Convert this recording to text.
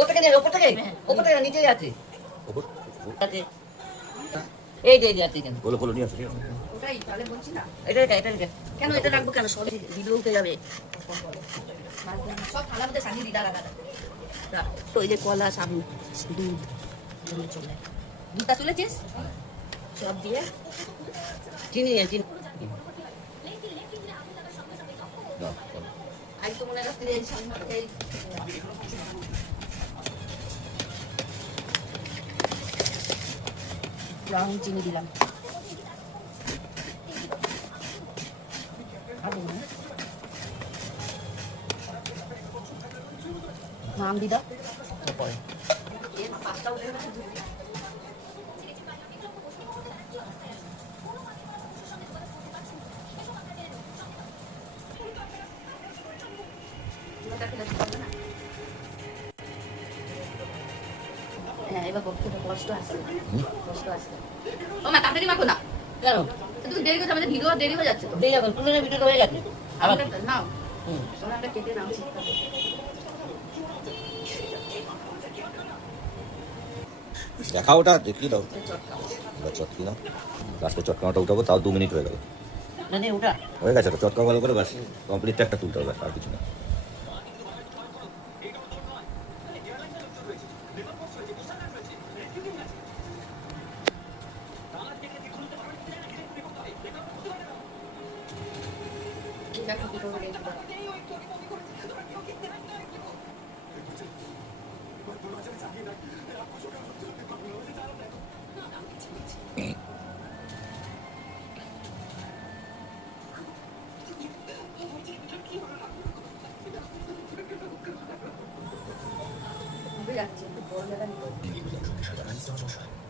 ওপর থেকে ওপর থেকে। হ্যাঁ। ওপর থেকে নিচেই আছে। ওপর? আছে। এই যে এই যে আছে এখানে। বলো বলো নিয়ে আসো ওটাই তাহলে বলছি না। এটা এটা এটা কেন এটা রাখব কেন? সব ভিডিও উঠে যাবে। সব থালার মধ্যে সাজিয়ে দিদা রাখা তো এই যে কলা সাবু দুধ চলে। দুধটা তুলেছিস? সব দিয়ে। চিনি চিনি। আজ তো মনে রাখতে ব্রাউন চিনি দিলাম। নাম দিদা। পরে হ্যাঁ এবার করতে কষ্ট আসছে কষ্ট আসছে ও মা তাড়াতাড়ি মাখো না। কেন? একটু দেরি করছে আমাদের ভিডিও দেরি হয়ে যাচ্ছে তো। দিয়ে যাবেন তুলে ভিডিওটা হয়ে গেছে। আবার নাও। হুম। ওরা কেটে নাও শিখতে দেখা ওটা দেখিয়ে দাও। এবার চটকি নাও। লাস্টে চটকানোটা উঠাবো তাও দু মিনিট হয়ে গেল। না দিয়ে ওটা? হয়ে গেছে চটকা ভালো করে ব্যাস। কমপ্লিট একটা তুলতে হবে আর কিছু না। দেখো দুটো হয়ে গেছে। উঠে যাচ্ছে, একটু বড় জায়গা নিতে হবে।